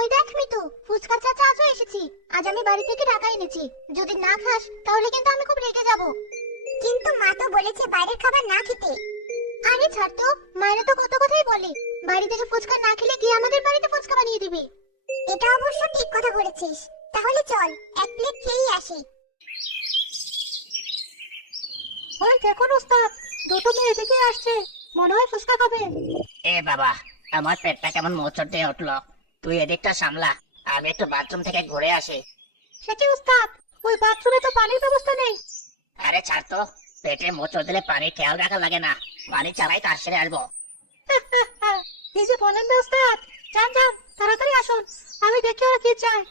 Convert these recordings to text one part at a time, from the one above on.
ওই দেখ মিতু, ফুচকা চাচা আজও এসেছি। আজ আমি বাড়ি থেকে টাকা এনেছি, যদি না খাস তাহলে কিন্তু আমি খুব রেগে যাব। কিন্তু মা তো বলেছে বাইরের খাবার না খেতে। আরে ছাড় তো, মায়েরা তো কত কথাই বলে, বাড়ি থেকে ফুচকা না খেলে গিয়ে আমাদের বাড়িতে ফুচকা বানিয়ে দিবে। এটা অবশ্য ঠিক কথা বলেছিস। তাহলে চল এক প্লেট খেয়েই আসি। ওই দেখুন ওস্তাদ, দুটো মেয়ে এদিকে আসছে, মনে হয় ফুচকা খাবে। এ বাবা, আমার পেটটা কেমন মোচড় দিয়ে উঠলো। তুই এদিকটা সামলা, আমি একটু বাথরুম থেকে ঘুরে আসি। সে কি ওস্তাদ, ওই বাথরুমে তো পানির ব্যবস্থা নেই। আরে ছাড় তো, পেটে মোচড় দিলে পানি খেয়াল রাখা লাগে না, পানি ছাড়াই কাজ সেরে আসবো। কি যে বলেন না ওস্তাদ, যান যান তাড়াতাড়ি আসুন, আমি দেখি ওরা কি চায়।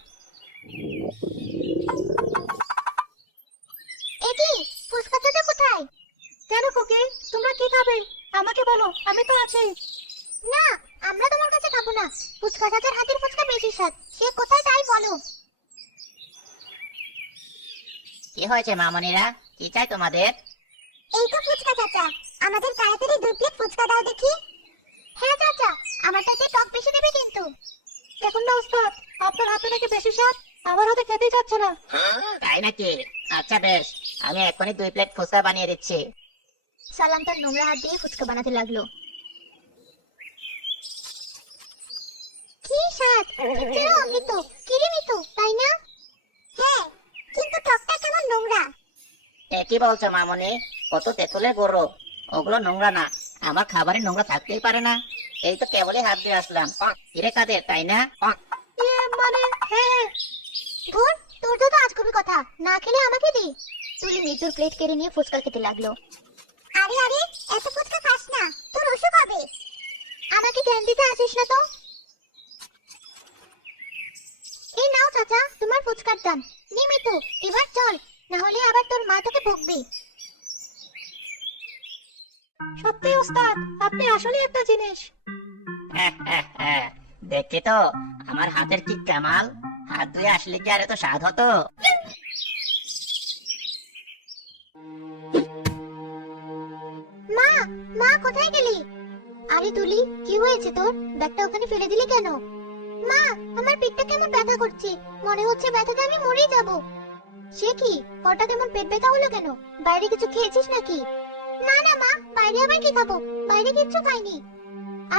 একি ফুচকা চাচা কোথায়? কেন কোকি, তোমরা কি খাবে আমাকে বলো, আমি তো আছি। না, আমরা তোমার কাছে খাবো না। ফুচকা চাচার হাতের ফুচকা বেশি স্বাদ, সে কোথায় তাই বলো। কি হয়েছে মামনিরা, কি চাই তোমাদের? এই তো ফুচকা চাচা, আমাদের তাড়াতাড়ি 2 প্লেট ফুচকা দাও দেখি। হ্যাঁ চাচা, আমারটাতে টক বেশি দেবে কিন্তু। দেখুন না ওস্তাদ, আপনার হাতে নাকি বেশি স্বাদ, আমার হাতে খেতেই যাচ্ছে না। তাই নাকি? আচ্ছা বেশ, আমি এখনই 2 প্লেট ফুচকা বানিয়ে দিচ্ছি। সালাম তার নোংরা হাত দিয়ে ফুচকা বানাতে লাগলো। কি স্বাদ, যেন অমৃত, কিরিমিত, তাই না? হ্যাঁ, কিন্তু টকটা কেমন নোংরা। এ কি বলছো মামনি, কত তেঁতুলের গরু, ওগুলো নোংরা না, আমার খাবারে নোংরা থাকতেই পারে না। এই তো কেবলই হাত দিয়ে আসলাম। কিরে কাদের, তাই না? মানে হ্যাঁ। ধুর, তোর তো আজগুবি কথা, না খেলে আমাকে দে। তুলি মৃত্যুর প্লেট কেড়ে নিয়ে ফুচকা খেতে লাগলো। আরে আরে, এত ফুচকা খাস না, তোর অসুখ হবে। আমাকে জ্ঞান দিতে আসিস না তো। এই নাও চাচা, তোমার ফুচকার দাম। নে মিতু, এবার চল, না হলে আবার তোর মা তোকে বকবে। সত্যি ওস্তাদ, আপনি আসলে একটা জিনিস। দেখছি তো আমার হাতের কি কামাল, হাত ধুয়ে আসলে কি আর এত স্বাদ হতো। মা, মা কোথায় গেলি? আরে তুলি, কি হয়েছে তোর? ব্যাগটা ওখানে ফেলে দিলি কেন? মা, আমার পেটটা কেমন ব্যথা করছে, মনে হচ্ছে ব্যথাতে আমি মরেই যাব। সে কি, হঠাৎ এমন পেট ব্যথা হলো কেন? বাইরে কিছু খেয়েছিস নাকি? না না মা, বাইরে আবার কি খাবো, বাইরে কিচ্ছু খাইনি।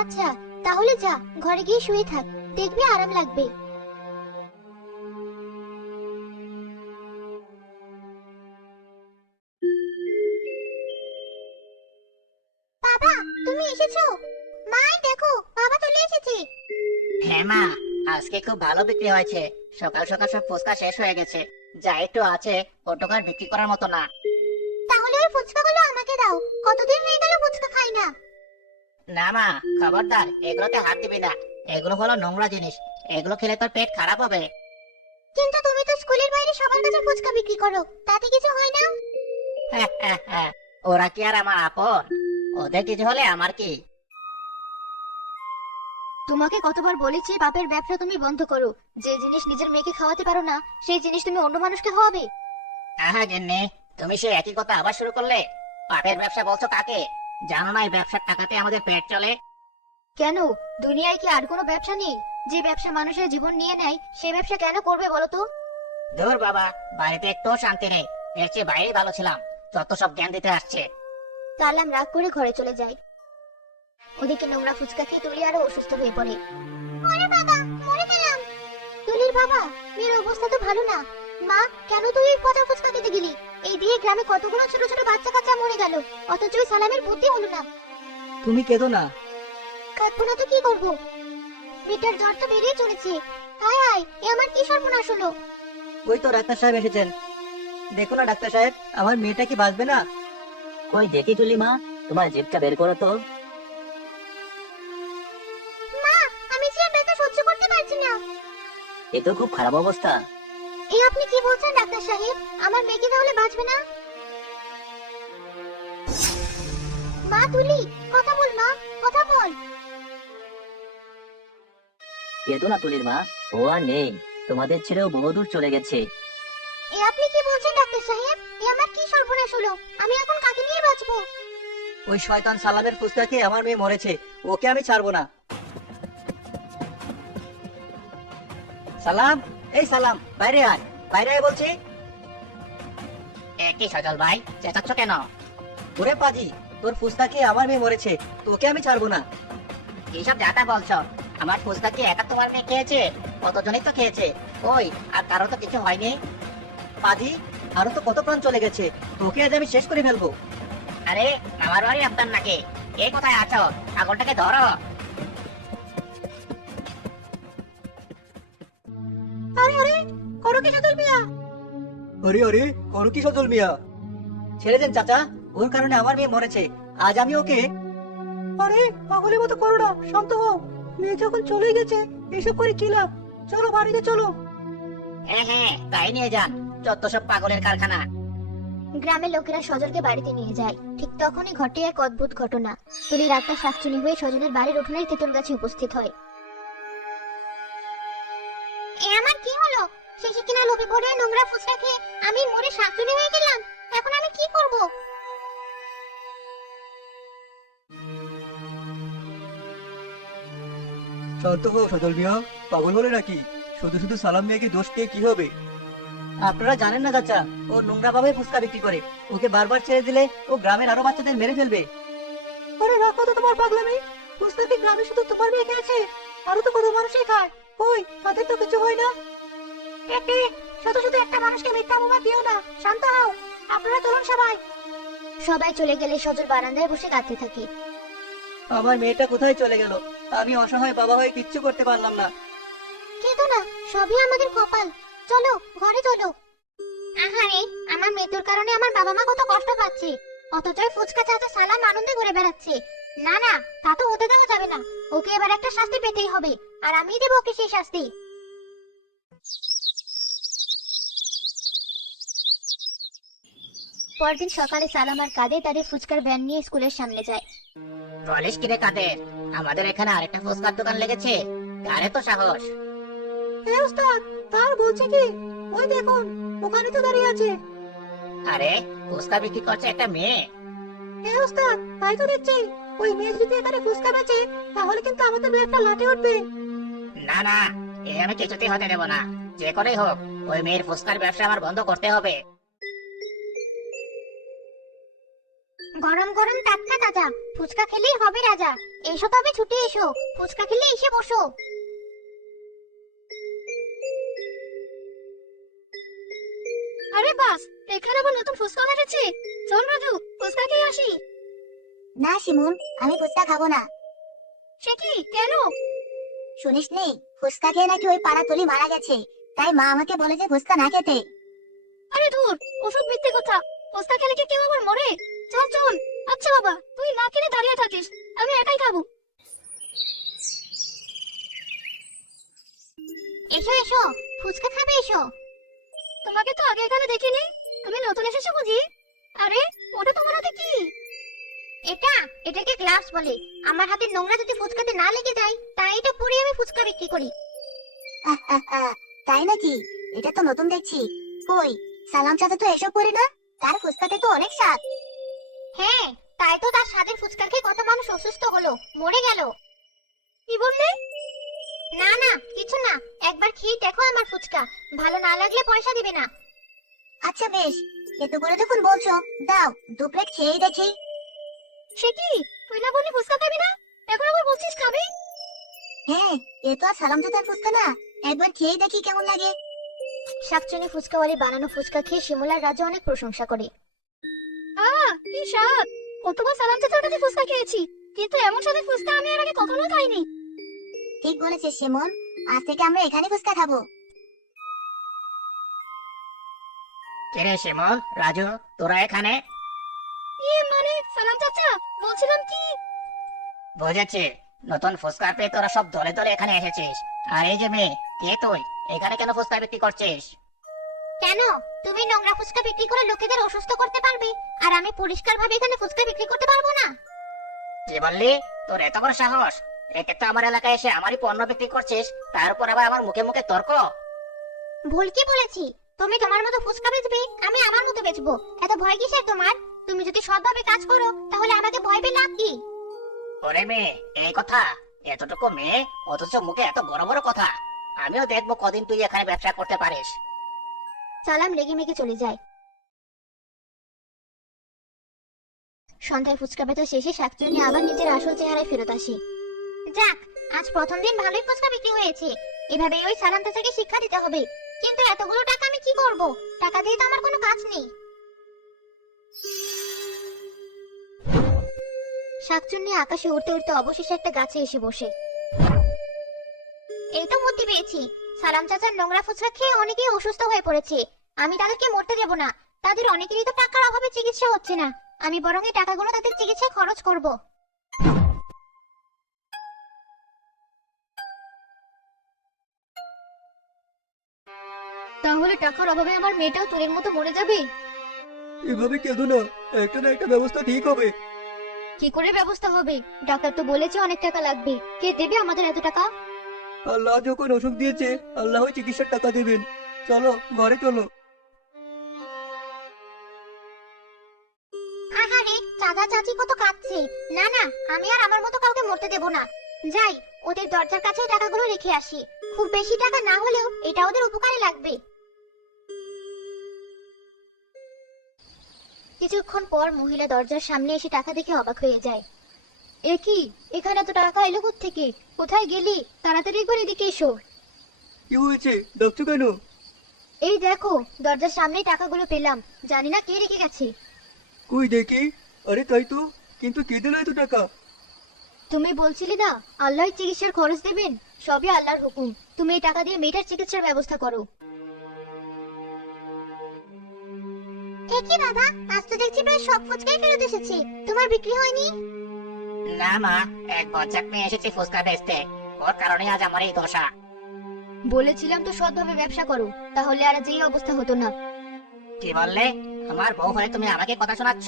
আচ্ছা, তাহলে যা, ঘরে গিয়ে শুয়ে থাক, দেখবি আরাম লাগবে। বাবা, তুমি এসেছো? মা, এই দেখো, বাবা চলে এসেছে। হ্যাঁ মা, আজকে খুব ভালো বিক্রি হয়েছে। সকাল সকাল সব ফুচকা শেষ হয়ে গেছে, যা একটু আছে ওটুকু আর বিক্রি করার মতো না। তাহলে ওই ফুচকাগুলো আমাকে দাও, কতদিন হয়ে গেল ফুচকা খাই না। না মা, খবরদার এগুলোতে হাত দিবি না, এগুলো হলো নোংরা জিনিস, এগুলো খেলে তোর পেট খারাপ হবে। কিন্তু তুমি তো স্কুলের বাইরে সবার কাছে ফুচকা বিক্রি করো, তাতে কিছু হয় না? ওরা কি আর আমার আপন? ওদের কিছু হলে আমার কি? তোমাকে কতবার বলেছি বাপের ব্যবসা তুমি বন্ধ করো। যে জিনিস নিজের মেয়েকে খাওয়াতে পারো না, সেই জিনিস তুমি অন্য মানুষকে খাওয়াবে। আহা গিন্নি, তুমি সে একই কথা আবার শুরু করলে। পাপের ব্যবসা বলছো কাকে? জানো না এই ব্যবসার টাকাতে আমাদের পেট চলে। কেন, দুনিয়ায় কি আর কোনো ব্যবসা নেই? যে ব্যবসা মানুষের জীবন নিয়ে নেয়, সেই ব্যবসা কেন করবে বলো তো? ধুর বাবা, বাড়িতে একটু শান্তি নেই, এর চেয়ে বাইরেই ভালো ছিলাম, যত সব জ্ঞান দিতে আসছে। তাহলে রাগ করে ঘরে চলে যাই। ওদিকে নোংরা ফুচকা খেয়ে তুলি আরো অসুস্থ হয়ে পড়ে। ওরে বাবা, মরে গেলাম। তুলির বাবা, মেয়ের অবস্থা তো ভালো না। মা, কেন তুই এই পচা ফুচকা খেতে গেলি? এই দিয়ে গ্রামে কতগুলো ছোট ছোট বাচ্চা কাচ্চা মরে গেল, অথচ ওই সালামের বুদ্ধি হলো না। তুমি কেঁদো না। কাঁদবো না তো কি করবো? মেয়েটার জ্বর তো বেড়েই চলেছে। হায় হায়, এ আমার কি সর্বনাশ হলো। ওই তো ডাক্তার সাহেব এসেছেন, দেখো না ডাক্তার সাহেব, আমার মেয়েটা কি বাঁচবে না? কই দেখি তুলি মা, তোমার জিভটা বের করো তো। মা, আমি যে আর ব্যথা সহ্য করতে পারছি না। এ তো খুব খারাপ অবস্থা। এ আপনি কি বলছেন ডাক্তার সাহেব? আমার মেয়ে কি তাহলে বাঁচবে না? মা তুলি, কথা বল মা, কথা বল। কেঁদো না তুলির মা, ও আর নেই, তোমাদের ছেড়েও বহুদূর চলে গেছে। এ আপনি কি বলছেন ডাক্তার সাহেব? এ আমার কি সর্বনাশ হলো? আমি এখন কাকে নিয়ে বাঁচবো? ওই শয়তান সালামের ফুচকা খেয়ে আমার মেয়ে মরেছে, ওকে আমি ছাড়বো না। সালাম, এই সালাম, বাইরে আয়, বাইরে আয় বলছি। কি সজল ভাই, চেঁচাচ্ছ কেন? ওরে পাজি, তোর ফুসকা খেয়ে আমার মেয়ে মরেছে, তোকে আমি ছাড়বো না। এইসব যাতা বলছো? আমার ফুচকা কি একা তোমার মেয়ে খেয়েছে? কতজনই তো খেয়েছে। ওই, আর কারো তো কিছু হয়নি। পাজি, আরো তো কত প্রাণ চলে গেছে, তোকে আজ আমি শেষ করে ফেলবো। আরে, আমার বাড়ি আপনার নাকি? কে কোথায় আছো? ছাগলটাকে ধরো। আরে আরে, করো কি সজল মিয়া? আরে আরে, করো কি সজল মিয়া? ছেড়ে দেন চাচা, ওর কারণে আমার মেয়ে মরেছে, আজ আমি ওকে। আরে পাগলের মতো করো না, শান্ত হও। মেয়ে যখন চলে গেছে এসব করে কি লাভ? চলো বাড়িতে চলো। হ্যাঁ হ্যাঁ, তাই নিয়ে যান, যত সব পাগলের কারখানা। গ্রামের লোকেরা সজলকে বাড়িতে নিয়ে যায়। ঠিক তখনই ঘটে এক অদ্ভুত ঘটনা। তুলি রাতটা শাকচুনি হয়ে সজলের বাড়ির উঠোনের তেঁতুল গাছে উপস্থিত হয়। এ আমার কি হলো? শেষে কিনা লোভে পড়ে নোংরা ফুচকা খেয়ে আমি মরে শাকচুনি হয়ে গেলাম। এখন আমি কি করব? শান্ত হও সজল মিয়া, পাগল হলে নাকি? শুধু শুধু সালাম মেয়েকে দোষ দিয়ে কি হবে? আপনারা জানেন না চাচা, ও নোংরা ভাবে ফুচকা বিক্রি করে, ওকে বারবার ছেড়ে দিলে ও গ্রামের আরো বাচ্চাদের মেরে ফেলবে। আরে রাখো তো তোমার পাগলামি। বুঝতে কি গ্রামে শুধু তোমার মেয়ে খেয়েছে? আরো তো কত মানুষই খায়। ওই, তাদের তো কিছু হয় না। একে শুধু শুধু একটা মানুষকে মিথ্যা অপবাদ দিও না। শান্ত হও, আপনারা চলুন সবাই। সবাই চলে গেলে সজল বারান্দায় বসে কাঁদতে থাকে। আমার মেয়েটা কোথায় চলে গেল? আমি অসহায় বাবা হয়ে কিচ্ছু করতে পারলাম না। কেঁদো না, সবই আমাদের কপাল। চলো ঘরে চলো। আহারে, আমার মৃত্যুর কারণে আমার বাবা মা কত কষ্ট পাচ্ছে, অথচ ওই ফুচকা চাচা সালাম আনন্দে ঘুরে বেড়াচ্ছে। না না, তা তো হতে দেওয়া যাবে না। ওকে এবার একটা শাস্তি পেতেই হবে, আর আমিই দেবো ওকে সেই শাস্তি। পরদিন সকালে সালাম আর কাদের তাদের ফুচকার ভ্যান নিয়ে স্কুলের সামনে যায়। বলিস কিরে কাদের, আমাদের এখানে আরেকটা ফুচকার দোকান লেগেছে? কারে তো সাহস? এ উস্তাদ, তার বলছে কি? ওই দেখুন, ওখানে তো দাঁড়িয়ে আছে। আরে, ফুচকা বিক্রি করছে একটা মেয়ে। এ উস্তাদ, তাই তো দেখছি। ওই মেয়ে যদি এখানে ফুচকা বেচে তাহলে কিন্তু আমাদের একটা লাঠি উঠবে। না না, এ আমি কিছুতেই হতে দেব না। যে করেই হোক, ওই মেয়ের ফুচকার ব্যবসা আমার বন্ধ করতে হবে। গরম গরম টাটকা তাজা ফুচকা খেলেই হবে রাজা। এসো তবে ছুটে এসো, ফুচকা খেলে এসে বসো। আরে বাস, এখানে আবার নতুন ফুচকা উঠেছে। চল রাজু, ফুচকা খেয়ে আসি। না শিমুন, আমি ফুচকা খাবো না। সে কি, কেন? শুনিস নি, ফুচকা খেয়ে নাকি ওই পাড়া তুলি মারা গেছে, তাই মা আমাকে বলেছে ফুচকা না খেতে। আরে ধুর, ওসব মিথ্যে কথা। ফুচকা খেলে কি কেউ আবার মরে? চল চল। আচ্ছা বাবা, তুই না কিনে দাঁড়িয়ে থাকিস, আমি একাই খাবো। এসো এসো, ফুচকা খাবে এসো। তোমাকে তো আগে এখানে দেখিনি, তুমি নতুন এসেছো বুঝি? আরে, ওটা তোমার হাতে কি? এটাকে গ্লাভস বলে। আমার হাতে নোংরা যদি ফুচকাতে না লেগে যায়, তাই এটা পরে আমি ফুচকা বিক্রি করি। তাই নাকি? এটা তো নতুন দেখছি। কই, সালাম চাচা তো এসব করি না, তার ফুচকাতে তো অনেক স্বাদ। হ্যাঁ, তাই তো তার স্বাদের ফুচকা খেয়ে কত মানুষ অসুস্থ হলো, মরে গেল। কি বললে? না না, কিছু না, একবার খেয়ে দেখো আমার ফুচকা, ভালো না লাগলে পয়সা দিবে না। আচ্ছা বেশ, এত করে যখন বলছো, দাও 2 প্লেট খেয়েই দেখি। সে কি, তুই না বললি ফুচকা খাবি না, এখন আবার বলছিস খাবি? হ্যাঁ, এ তো আর সালাম চাচার ফুচকা না, একবার খেয়েই দেখি কেমন লাগে। শাকচুনি ফুচকাওয়ালি বানানো ফুচকা খেয়ে শিমুলার রাজা অনেক প্রশংসা করে। কি স্বাদ! কতবার সালাম চাচার কাছে ফুচকা খেয়েছি, কিন্তু এমন স্বাদের ফুচকা আমি এর আগে কখনো খাইনি। ঠিক বলেছিস শিমুন, আজ থেকে আমরা এখানে ফুচকা খাবো। কিরে শিমুল, রাজু, তোরা এখানে? মানে সালাম চাচা, বলছিলাম কি, বুঝেছি, নতুন ফুচকা পেয়ে তোরা সব দলে দলে এখানে এসেছিস। আর এই যে মেয়ে, কে তুই? এখানে কেন ফুচকা বিক্রি করছিস? কেন, তুমি নোংরা ফুচকা বিক্রি করে লোকেদের অসুস্থ করতে পারবে, আর আমি পরিষ্কার ভাবে এখানে ফুচকা বিক্রি করতে পারবো না? কি বললি? তোর এত বড় সাহস! একে তো আমার এলাকায় এসে আমারই পণ্য বিক্রি করছিস, তার উপর আবার আমার মুখে মুখে তর্ক। ভুল কি বলেছি? তুমি তোমার মতো ফুচকা বেচবে, আমি আমার মতো বেচবো। এত ভয় কিসের তোমার? তুমি যদি সৎভাবে কাজ করো, তাহলে আমাকে ভয় পেয়ে লাভ কি? ওরে মেয়ে, এই কথা! এতটুকু মেয়ে, অথচ মুখে এত বড় বড় কথা! আমিও দেখবো কদিন তুই এখানে ব্যবসা করতে পারিস। সালাম রেগে মেগে চলে যায়। সন্ধ্যায় ফুচকা বেচা শেষে শাকচুন্নি আবার নিজের আসল চেহারায় ফেরত আসে। যাক, আজ প্রথম দিন ভালোই ফুচকা বিক্রি হয়েছে। এভাবে ওই সালাম চাচাকে শিক্ষা দিতে হবে। কিন্তু এতগুলো টাকা আমি কি করব? টাকা দিয়ে তো আমার কোনো কাজ নেই। শাকচুন্নি আকাশে উড়তে উড়তে অবশেষে একটা গাছে এসে বসে। এই তো বুদ্ধি পেয়েছি। সালাম চাচার নোংরা ফুচকা খেয়ে অনেকেই অসুস্থ হয়ে পড়েছে। আমি তাদেরকে মরতে দেব না। তাদের অনেকেরই তো টাকার অভাবে চিকিৎসা হচ্ছে না। আমি বরং এই টাকাগুলো তাদের চিকিৎসায় খরচ করব। তাহলে টাকার অভাবে আমার মেয়েটাও তোরের মতো মরে যাবে? এভাবে কেঁদো না, একটা না একটা ব্যবস্থা ঠিক হবে। কি করে ব্যবস্থা হবে? ডাক্তার তো বলেছে অনেক টাকা লাগবে। কে দেবে আমাদের এত টাকা? আল্লাহ যখন অসুখ দিয়েছে, আল্লাহ চিকিৎসার টাকা দেবেন। চলো ঘরে চলো। আহারে, চাচা চাচি কত কাঁদছে। না না, আমি আর আমার মতো কাউকে মরতে দেব না। যাই, ওদের দরজার কাছে টাকাগুলো রেখে আসি। খুব বেশি টাকা না হলেও এটা ওদের উপকারে লাগবে। কিছুক্ষণ পর মহিলা দরজার সামনে এসে টাকা দেখে অবাক হয়ে যায়। এ কি, এখানে তো টাকা এলো কোত্থেকে? কোথায় গেলি? তাড়াতাড়ি করে এদিকে এসো। কি হয়েছে, ডাকছো কেন? এই দেখো, দরজার সামনেই টাকাগুলো পেলাম। জানি না কে রেখে গেছে। কই দেখি। আরে তাই তো, কিন্তু কে দিল এত টাকা? তুমি বলছিলে না আল্লাহ চিকিৎসার খরচ দেবেন? সবই আল্লাহর হুকুম। তুমি এই টাকা দিয়ে মেয়েটার চিকিৎসার ব্যবস্থা করো। কি দাদা, আজ তো দেখছি প্রায় সব ফুচকাই ফেরত এসেছে। তোমার বিক্রি হয়নি? না মা, এক বজ্জাক মেয়ে এসেছে ফুচকা বেচতে। ওর কারণে আজ আমার এই দশা। বলেছিলাম তো সৎভাবে ব্যবসা করো, তাহলে আর যেই অবস্থা হতো না। কি বললে? আমার বউ হয়ে তুমি আমাকে কথা শোনাচ্ছ?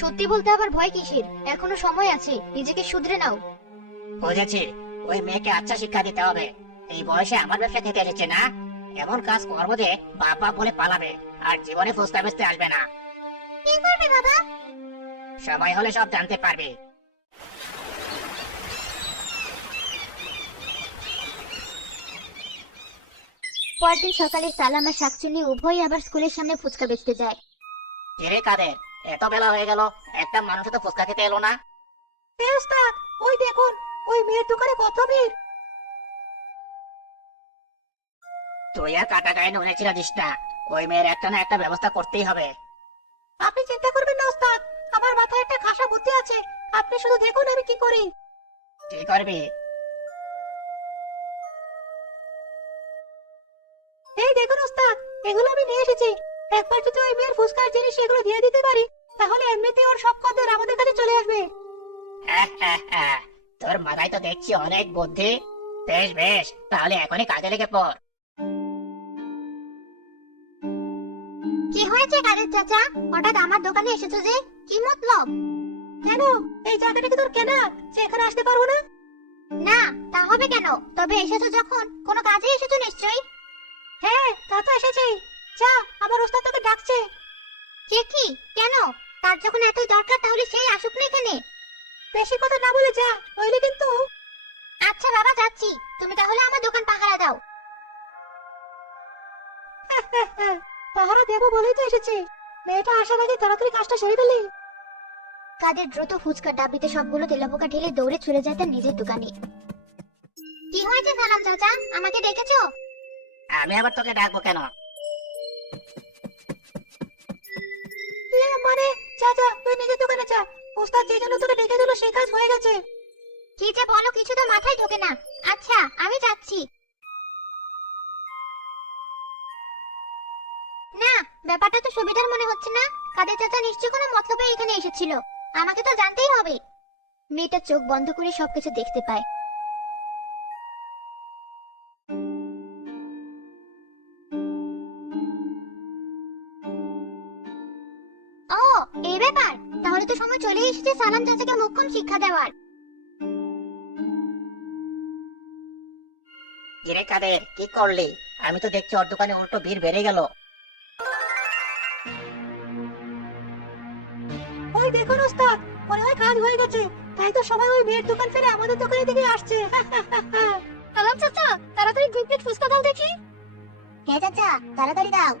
সত্যি বলতে আবার ভয় কিসের? এখনো সময় আছে, নিজেকে শুধরে নাও। বুঝেছি, ওই মেয়েকে আচ্ছা শিক্ষা দিতে হবে। এই বয়সে আমার ব্যবসা খেতে এসেছে না? এমন কাজ করবো যে বাবা বলে পালাবে, আর জীবনে ফুচকা বেচতে আসবে না। কি করবে বাবা? সময় হলে সব জানতে পারবে। পরদিন সকালে সালাম আর শাকচুন্নি উভয়ই আবার স্কুলের সামনে ফুচকা বেচতে যায়। কিরে কাদের, এত বেলা হয়ে গেল, একটা মানুষ তো ফুচকা খেতে এলো না? ওস্তাদ, ওই দেখুন, ওই মেয়ের দোকানে কত ভিড়। তুই আর কাটা গায়ে নুনে ছিড়া দিস না। ওই মেয়ের একটা না একটা ব্যবস্থা করতেই হবে। আপনি চিন্তা করবেন না ওস্তাদ, আমার মাথায় একটা খাসা বুদ্ধি আছে। আপনি শুধু দেখুন আমি কি করি। কি করবি? এই দেখুন ওস্তাদ, এগুলো আমি নিয়ে এসেছি। একবার যদি ওই মেয়ের ফুসকার জিনিস এগুলো দিয়ে দিতে পারি, তাহলে এমনিতেই ওর সব কদর আমাদের কাছে চলে আসবে। তোর মাথায় তো দেখছি অনেক বুদ্ধি। বেশ বেশ, তাহলে এখনই কাজে লেগে পড়। কি হয়েছে কাদের চাচা? হঠাৎ আমার দোকানে এসেছো যে? কি মতলব? কেন, এই জায়গাটা কি তোর কেনা যে এখানে আসতে পারবো না? না, তা হবে কেন? তবে এসেছো যখন কোনো কাজে এসেছো নিশ্চয়ই। হ্যাঁ, তা তো এসেছি। যা, আমার ওস্তাদ তোকে ডাকছে। কে কি? কেন? তার যখন এতই দরকার তাহলে সেই আসুক না এখানে। বেশি কথা না বলে যা, নইলে কিন্তু। আচ্ছা বাবা, যাচ্ছি। তুমি তাহলে আমার দোকান পাহারা দাও। পাহারা দেবো বলেই তো এসেছি। মেয়েটা আসার আগে তাড়াতাড়ি কাজটা সেরে ফেলি। কাদের দ্রুত ফুচকার ডাবিতে সবগুলো তেলাপোকা ঢেলে দৌড়ে চলে যায় তার নিজের দোকানে। কি হয়েছে সালাম চাচা, আমাকে ডেকেছো? আমি আবার তোকে ডাকবো কেন? মানে, যা যা, তুই নিজের দোকানে যা। ওস্তাদ যে জন্য তোকে ডেকে দিল সেই কাজ হয়ে গেছে। কি যে বলো, কিছু তো মাথায় ঢোকে না। আচ্ছা, আমি যাচ্ছি। না, ব্যাপারটা তো সুবিধার মনে হচ্ছে না। কাদের চাচা নিশ্চয়ই কোনো মতলবে এখানে এসেছিল। আমাকে তো জানতেই হবে। মেয়েটা চোখ বন্ধ করে সবকিছু দেখতে পায়। ও, এই ব্যাপার। তাহলে তো সময় চলে এসেছে সালাম চাচাকে মোক্ষম শিক্ষা দেওয়ার। কিরে কাদের, কি করলি? আমি তো দেখছি ওর দোকানে উল্টো ভিড় বেড়ে গেল। ওই দেখুন ওস্তাদ, মনে হয় কাজ হয়ে গেছে। তাই তো সবাই ওই মেয়ের দোকান ফেলে আমাদের দোকানের দিকে আসছে। সালাম চাচা, তাড়াতাড়ি প্লেট ফুচকা দাও দেখি। হ্যাঁ চাচা, তাড়াতাড়ি দাও।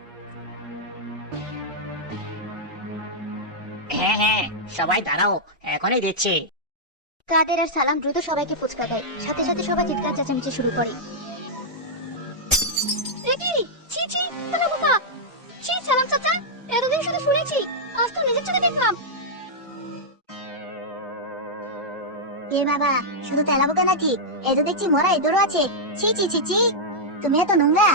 হ্যাঁ হ্যাঁ, সবাই দাঁড়াও, এখনই দিচ্ছি। কাদের আর সালাম দ্রুত সবাইকে ফুচকা দেয়, সাথে সাথে সবাই চিৎকার চেঁচামেচি শুরু করে। একি ছি ছি তেলা বোকা। ছি সালাম চাচা, এতদিন শুধু শুনেছি, আজ তো নিজের চোখে দেখলাম। এ বাবা, শুধু তেলাবোকা নাকি? এই তো দেখছি মরা ইঁদুরও আছে। ছি ছি ছি ছি, তুমি এত নোংরা।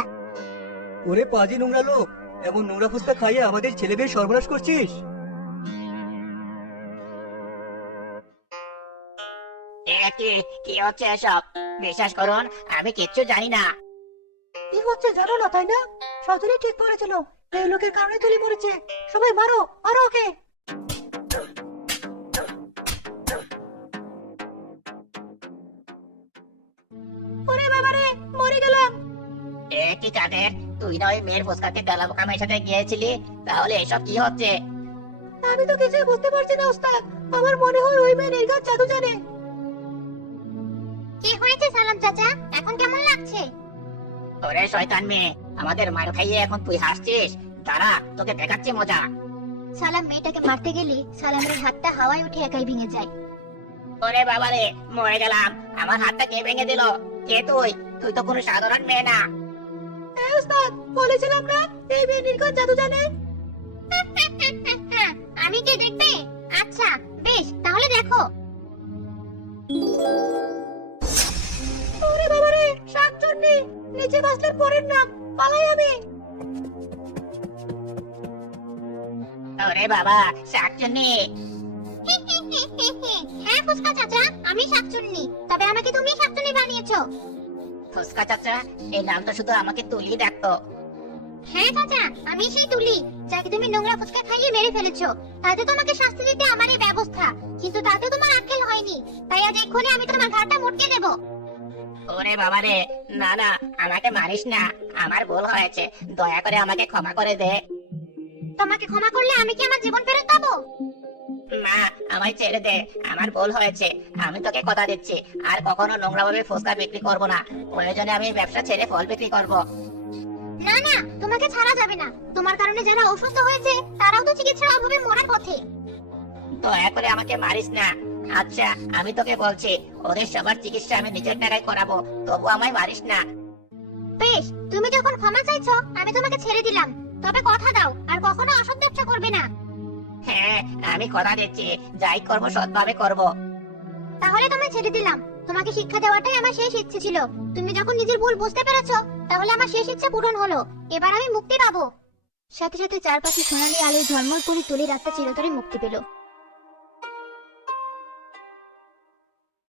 ওরে পাজি নোংরা লোক, এমন নোংরা ফুচকা খাইয়ে আমাদের ছেলে মেয়ে সর্বনাশ করছিস। কি হচ্ছে এসব? বিশ্বাস করুন, আমি কিচ্ছু জানি না। কি হচ্ছে জানো না তাই না? সজনী ঠিক করেছিল, এই লোকের কারণে তুলি মরেছে। সবাই মারো মারো ওকে। ওরে বাবারে, মরে গেলাম। কি কাদের, তুই না ওই মেয়ের ফুসকাকে তেলাপোকা মেশাতে গিয়েছিলি? তাহলে এসব কি হচ্ছে? আমি তো কিছুই বুঝতে পারছি না ওস্তাদ, আমার মনে হয় ওই মেয়ে নির্ঘাত জাদু জানে। কি হয়েছে সালাম চাচা, এখন কেমন লাগছে? ওরে শয়তান মেয়ে, আমাদের মার খাইয়ে এখন তুই হাসছিস? দাঁড়া, তোকে দেখাচ্ছি মজা। সালাম মেয়েটাকে মারতে গেলে সালামের হাতটা হাওয়ায় উঠে একাই ভেঙে যায়। ওরে বাবারে, মরে গেলাম। আমার হাতটা কে ভেঙে দিল? কে তুই? তুই তো কোনো সাধারণ মেয়ে না। এই ওস্তাদ, বলেছিলাম না এই মেয়ে নির্ঘাত জাদু জানে। আমি কে দেখবে? আচ্ছা বেশ, তাহলে দেখো। ওরে বাবারে, শাকচুন্নি, নিচে বাসলের পরের নাম, পালাই আমি। ওরে বাবা, শাকচুন্নি। হ্যাঁ ফুসকা চাচা, আমি শাকচুন্নি। তবে আমাকে তুমি শাকচুন্নি বানিয়েছো। ফুসকা চাচা, এই নামটা শুধু আমাকে তুলি ডাকতো। হ্যাঁ চাচা, আমি সেই তুলি যাকে তুমি নোংরা ফুচকা খাইয়ে মেরে ফেলেছো। তাতে তোমাকে শাস্তি দিতে আমার এই ব্যবস্থা, কিন্তু তাতে তোমার আক্কেল হয়নি। তাই আজ এক্ষুনি আমি তোমার ঘাড়টা মুটকে দেবো। ওরে বাবারে, না না, আমাকে মারিস না। আমার ভুল হয়েছে, দয়া করে আমাকে ক্ষমা করে দে। তোমাকে ক্ষমা করলে আমি কি আমার জীবন ফেরত পাবো? মা, আমায় ছেড়ে দে, আমার ভুল হয়েছে। আমি তোকে কথা দিচ্ছি, আর কখনো নোংরা ভাবে ফুচকা বিক্রি করব না। প্রয়োজনে আমি ব্যবসা ছেড়ে ফল বিক্রি করব। না না, তোমাকে ছাড়া যাবে না। তোমার কারণে যারা অসুস্থ হয়েছে তারাও তো চিকিৎসার অভাবে মরার পথে। দয়া করে আমাকে মারিস না। আচ্ছা, আমি তোকে বলছি, ওদের সবার চিকিৎসা আমি নিজের টাকায় করাবো, তবু আমায় মারিস না। বেশ, তুমি যখন ক্ষমা চাইছো আমি তোমাকে ছেড়ে দিলাম। তবে কথা দাও আর কখনো অসৎ ব্যবসা করবে না। হ্যাঁ, আমি কথা দিচ্ছি, যাই করবো সৎভাবে করব। তাহলে তোমায় ছেড়ে দিলাম। তোমাকে শিক্ষা দেওয়াটাই আমার শেষ ইচ্ছে ছিল। তুমি যখন নিজের ভুল বুঝতে পেরেছো, তাহলে আমার শেষ ইচ্ছা পূরণ হলো। এবার আমি মুক্তি পাবো। সাথে সাথে চারপাশে সোনালী আলোয় ঝলমল করে তুলি রাস্তা চিরতরে মুক্তি পেল।